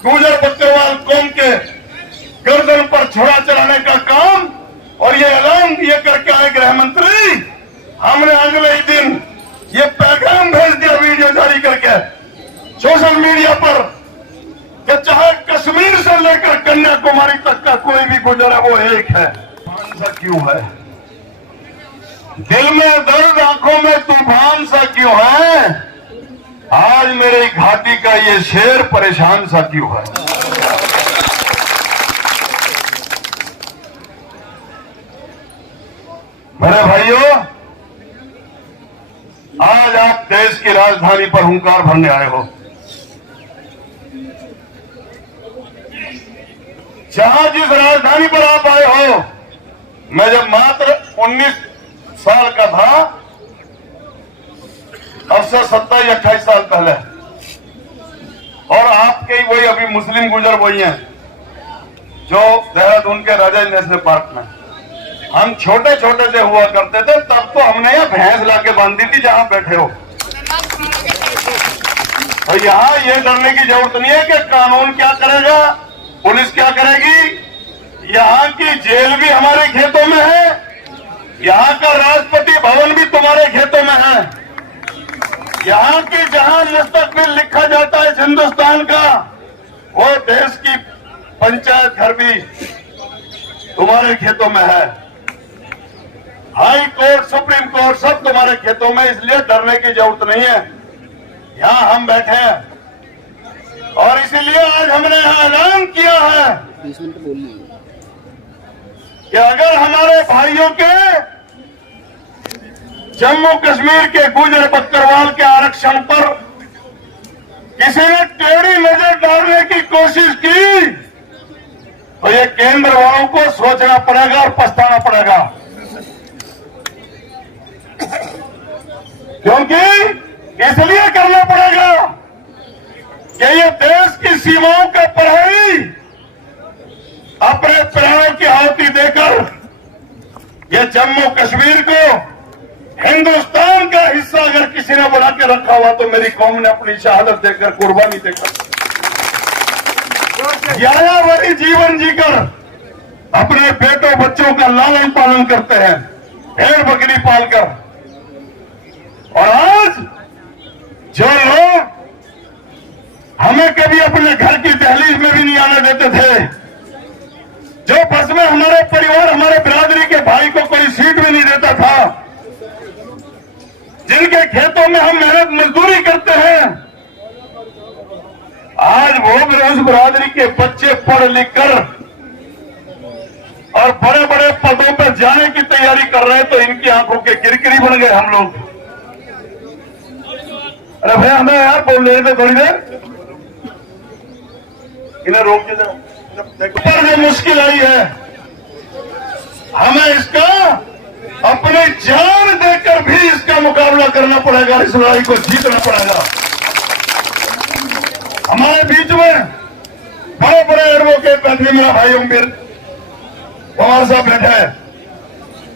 गुजर बकरवाल कौम के गर्दन पर छुरा चलाने का काम और ये ऐलान ये करके आए गृह मंत्री, हमने अगले ही दिन ये पैगाम भेज दिया वीडियो जारी करके सोशल मीडिया पर कि चाहे कश्मीर से लेकर कन्याकुमारी तक का कोई भी गुजर है वो एक है। सा क्यों है? दिल में दर्द, आंखों में तूफान सा क्यों है? आज मेरी घाटी का ये शेर परेशान सा क्यों है? मेरे भाइयों, आज आप देश की राजधानी पर हुंकार भरने आए हो, जहां जिस राजधानी पर आप आए हो, मैं जब मात्र 19 साल का था, अब से 27-28 साल पहले, और आपके ही वही अभी मुस्लिम गुजर वही हैं जो देहरादून के राजा नेशनल पार्क में हम छोटे छोटे से हुआ करते थे, तब तो हमने यह भैंस लाके बांधी थी जहां बैठे हो। और यहां ये डरने की जरूरत नहीं है कि कानून क्या करेगा, पुलिस क्या करेगी। यहाँ की जेल भी हमारे खेतों में है, यहाँ का राष्ट्रपति भवन भी तुम्हारे खेतों में है, यहाँ की जहां मुस्तकबिल लिखा जाता है हिंदुस्तान का, वो देश की पंचायत घर भी तुम्हारे खेतों में है, हाई कोर्ट, सुप्रीम कोर्ट सब तुम्हारे खेतों में। इसलिए डरने की जरूरत नहीं है, यहाँ हम बैठे हैं। और इसीलिए आज हमने यहाँ ऐलान किया है कि अगर हमारे भाइयों के जम्मू कश्मीर के गुजर बकरवाल के आरक्षण पर किसी ने टेढ़ी नजर डालने की कोशिश की तो ये केंद्र वालों को सोचना पड़ेगा और पछताना पड़ेगा, क्योंकि इसलिए करना पड़ेगा कि ये देश की सीमाओं का प्रहरी अपने प्राणों की आहुति देकर ये जम्मू कश्मीर को हिंदुस्तान का हिस्सा अगर किसी ने बना के रखा हुआ तो मेरी कौम ने अपनी शहादत देकर, कुर्बानी देकर, यायावरी जीवन जीकर अपने बेटों बच्चों का लालन पालन करते हैं, भेड़ बकरी पालकर। और आज जो लोग हमें कभी अपने घर की दहलीज में भी नहीं आने देते थे, जो बस में हमारे परिवार, हमारे बिरादरी के भाई को कोई सीट भी नहीं देता था, जिनके खेतों में हम मेहनत मजदूरी करते हैं, आज वो उस बिरादरी के बच्चे पढ़ लिख कर और बड़े बड़े पदों पर जाने की तैयारी कर रहे हैं, तो इनकी आंखों के किरकिरी बन गए हम लोग। अरे भैया हमें यार बोल रहे थे थोड़ी देर, इन्हें रोक के जाओ। पर जो मुश्किल आई है, हमें इसका अपनी जान देकर भी इसका मुकाबला करना पड़ेगा, इस लड़ाई को जीतना पड़ेगा। हमारे बीच में बड़े बड़े एडवोकेट बैठे, मेरा भाई अमीर पवार साहब बैठे हैं,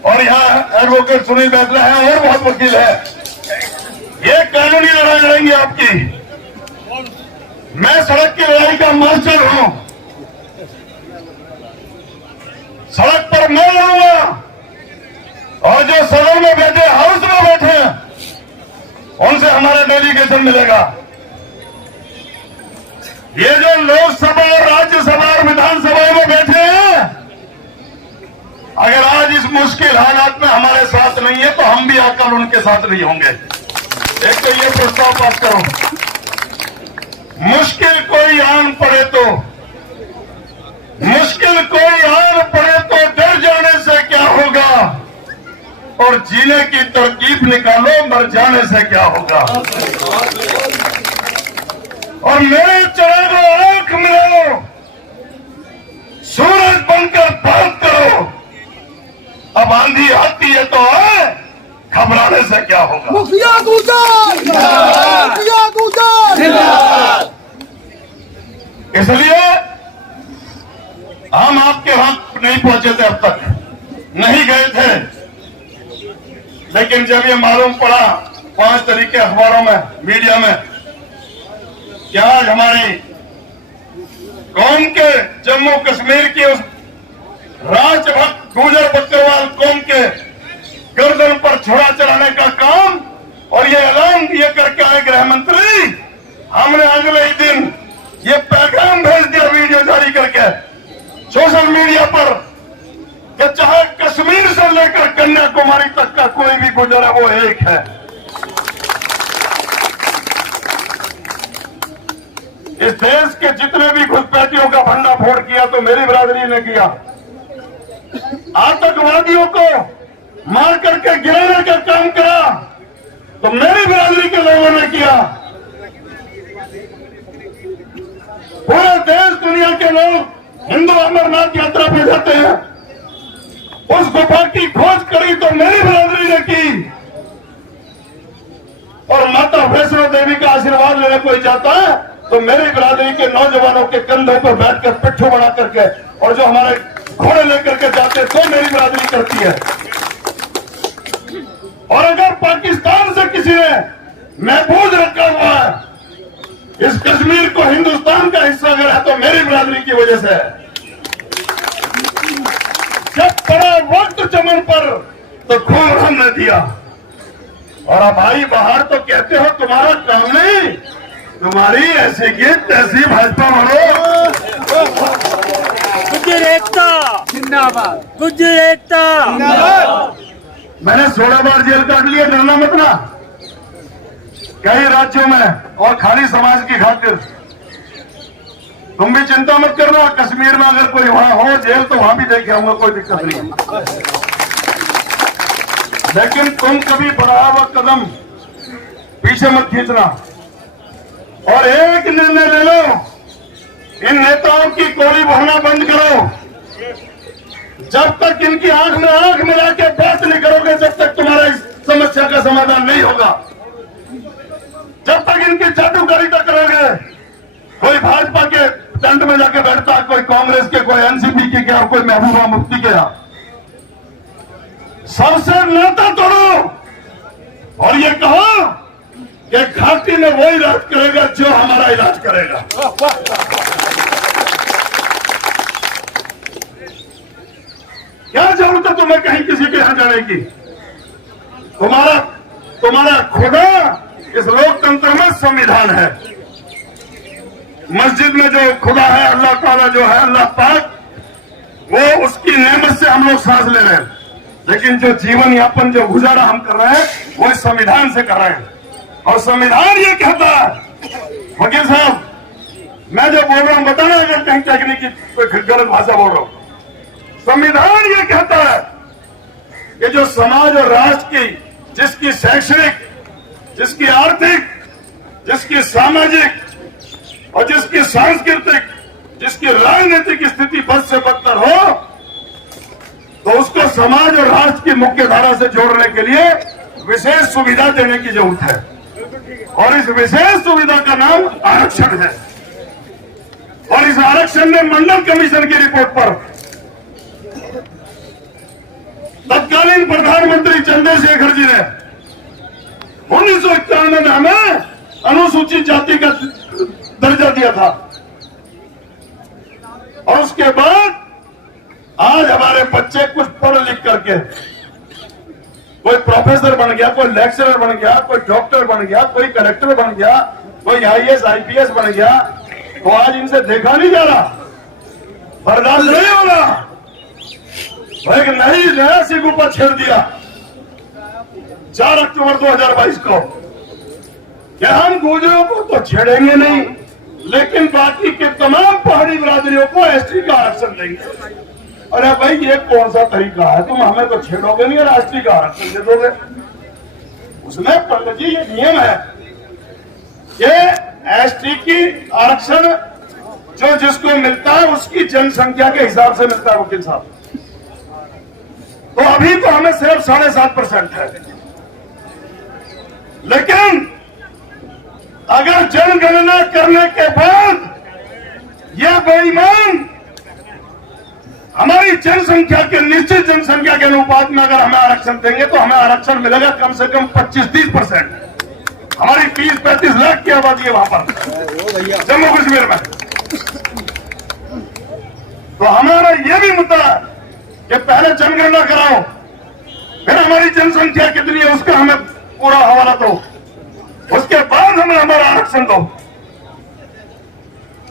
और यहाँ एडवोकेट सुनील बैठला है, और बहुत वकील है। ये कानूनी लड़ाई लड़ेंगे आपकी। मैं सड़क की लड़ाई का मास्टर हूं, सड़क पर मैं लड़ूंगा, और जो सदन में बैठे, हाउस में बैठे, उनसे हमारा डेलीगेशन मिलेगा। ये जो लोकसभा और राज्यसभा और विधानसभा में बैठे हैं, अगर आज इस मुश्किल हालात में हमारे साथ नहीं है तो हम भी आकर उनके साथ नहीं होंगे। एक तो ये प्रस्ताव पास करो, मुश्किल कोई आन पड़े तो, मुश्किल कोई आन पड़े तो डर जाने से क्या होगा, और जीने की तरकीब निकालो, मर जाने से क्या होगा। और मेरे चेहरे को आंख मिलाओ, सूरज बनकर बात करो। अब आंधी आती है तो घबराने से क्या होगा। मुखिया गुजर, मुखिया गुजर। इसलिए हम आपके वहां नहीं पहुंचे थे, अब तक नहीं गए थे, लेकिन जब ये मालूम पड़ा 5 तारीख के अखबारों में, मीडिया में, कि आज हमारी कौम के जम्मू कश्मीर की उस राजभक्त गुजर बकरवाल कौम के गर्दन पर छुरा चलाने का काम और ये ऐलान ये करके आए गृह मंत्री, हमने अगले ही दिन ये पैगाम भेज दिया वीडियो जारी करके सोशल मीडिया पर कि चाहे कश्मीर से लेकर कन्याकुमारी तक का कोई भी गुजर है वो एक है। इस देश के जितने भी घुसपैठियों का भंडा फोड़ किया तो मेरी बिरादरी ने किया, आतंकवादियों को मार करके गिराने का काम करा तो मेरी बिरादरी के लोगों ने किया। पूरे देश दुनिया के लोग हिंदू अमरनाथ यात्रा पे जाते हैं, उस गुफा की खोज करी तो मेरी बिरादरी ने की। और माता वैष्णो देवी का आशीर्वाद लेने कोई जाता है तो मेरी बिरादरी के नौजवानों के कंधों पर बैठकर पिट्ठू बना करके और जो हमारे घोड़े लेकर के जाते तो मेरी बिरादरी करती है। और अगर पाकिस्तान से किसी ने महफूज रखा हुआ है इस कश्मीर को हिंदुस्तान का हिस्सा अगर है तो मेरी बिरादरी की वजह से है। जब पड़ा वक्त चमन पर तो खून हमने दिया। और अब भाई बाहर तो कहते हो तुम्हारा काम नहीं, तुम्हारी ऐसी की तैसी भाजपा बनो। गुज्जर एकता जिंदाबाद, गुज्जर एकता जिंदाबाद। मैंने 16 बार जेल काट लिया, डरना मत ना, कई राज्यों में और खाली समाज की खातिर। तुम भी चिंता मत करना, कश्मीर में अगर कोई वहां हो जेल तो वहां भी देखे आऊंगा, कोई दिक्कत नहीं। लेकिन तुम कभी बढ़ा हुआ कदम पीछे मत खींचना और एक निर्णय ले लो, इन नेताओं की गोली भरना बंद करो। जब तक इनकी आंख में आंख मिला के बात नहीं करोगे जब तक तुम्हारा इस समस्या का समाधान नहीं होगा। जब तक इनकी जादूगरी तक करोगे, कोई भाजपा के टेंट में जाके बैठता, कोई कांग्रेस के, कोई एनसीपी के क्या, कोई महबूबा मुफ्ती के यहाँ, सबसे नाता तोड़ो और ये कहो कि घाटी में वो इलाज करेगा जो हमारा इलाज करेगा। क्या जरूरत है तुम्हें कहीं किसी के यहां जाने की? तुम्हारा खुदा इस लोकतंत्र में संविधान है। मस्जिद में जो खुदा है, अल्लाह ताला जो है, अल्लाह पाक, वो उसकी नेमत से हम लोग सांस ले रहे हैं। लेकिन जो जीवन यापन जो गुजारा हम कर रहे हैं वो इस संविधान से कर रहे हैं। और संविधान ये कहता है, वकील साहब मैं जो बोल रहा हूं बताना अगर कहीं टेक्निक की कोई गलत भाषा बोल रहा हूं, संविधान ये कहता है कि जो समाज और राष्ट्र की, जिसकी शैक्षणिक, जिसकी आर्थिक, जिसकी सामाजिक और जिसकी सांस्कृतिक, जिसकी राजनीतिक स्थिति बद से बदतर हो तो उसको समाज और राष्ट्र की मुख्य धारा से जोड़ने के लिए विशेष सुविधा देने की जरूरत है। और इस विशेष सुविधा का नाम आरक्षण है। और इस आरक्षण ने मंडल कमीशन की रिपोर्ट पर तत्कालीन प्रधानमंत्री चंद्रशेखर जी ने 1991 में हमें अनुसूचित जाति का दर्जा दिया था। और उसके बाद आज हमारे बच्चे कुछ पढ़ लिख करके कोई प्रोफेसर बन गया, कोई लेक्चरर बन गया, कोई डॉक्टर बन गया, कोई कलेक्टर बन गया, कोई आईएएस आईपीएस बन गया, तो आज इनसे देखा नहीं जा रहा, बर्दाश्त नहीं हो रहा। एक नया सिगुपा छेड़ दिया 4 अक्टूबर 2022 को कि हम गुजरों को तो छेड़ेंगे नहीं, लेकिन बाकी के तमाम पहाड़ी बिरादरियों को एसटी का आरक्षण देंगे। अरे भाई ये कौन सा तरीका है? तुम हमें तो छेड़ोगे नहीं और एसटी का आरक्षण दे दोगे। उसमें पंडित जी ये नियम है कि एसटी की आरक्षण जो जिसको मिलता है उसकी जनसंख्या के हिसाब से मिलता है वकील साहब। तो अभी तो हमें सिर्फ 7.5% है, लेकिन अगर जनगणना करने के बाद यह बेईमान हमारी जनसंख्या के निश्चित जनसंख्या के अनुपात में अगर हमें आरक्षण देंगे तो हमें आरक्षण मिलेगा कम से कम 25-30%। हमारी 30-35 लाख की आबादी है वहां पर जम्मू कश्मीर में। तो हमारा ये भी मुद्दा है कि पहले जनगणना कराओ, फिर हमारी जनसंख्या कितनी है उसका हमें पूरा हवाला दो, उसके बाद हमें हमारा आरक्षण दो।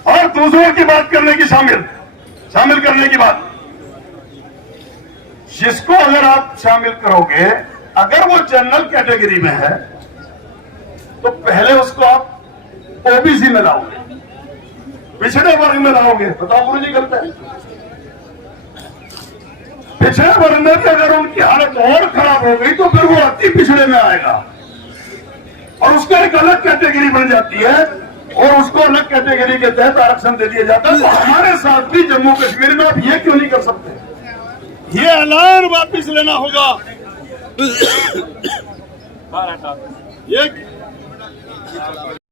और दूसरों की बात करने की शामिल करने की बात, जिसको अगर आप शामिल करोगे, अगर वो जनरल कैटेगरी में है तो पहले उसको आप ओबीसी में लाओगे, पिछड़े वर्ग में लाओगे। बताओ गुरु जी गलत है? पिछड़े वर्ग में भी अगर उनकी हालत और खराब हो गई तो फिर वो अति पिछड़े में आएगा और उसका एक अलग कैटेगरी बन जाती है और उसको अलग कैटेगरी के तहत आरक्षण दे दिया जाता है। तो हमारे साथ भी जम्मू कश्मीर में आप ये क्यों नहीं कर सकते? ये ऐलान वापिस लेना होगा। ये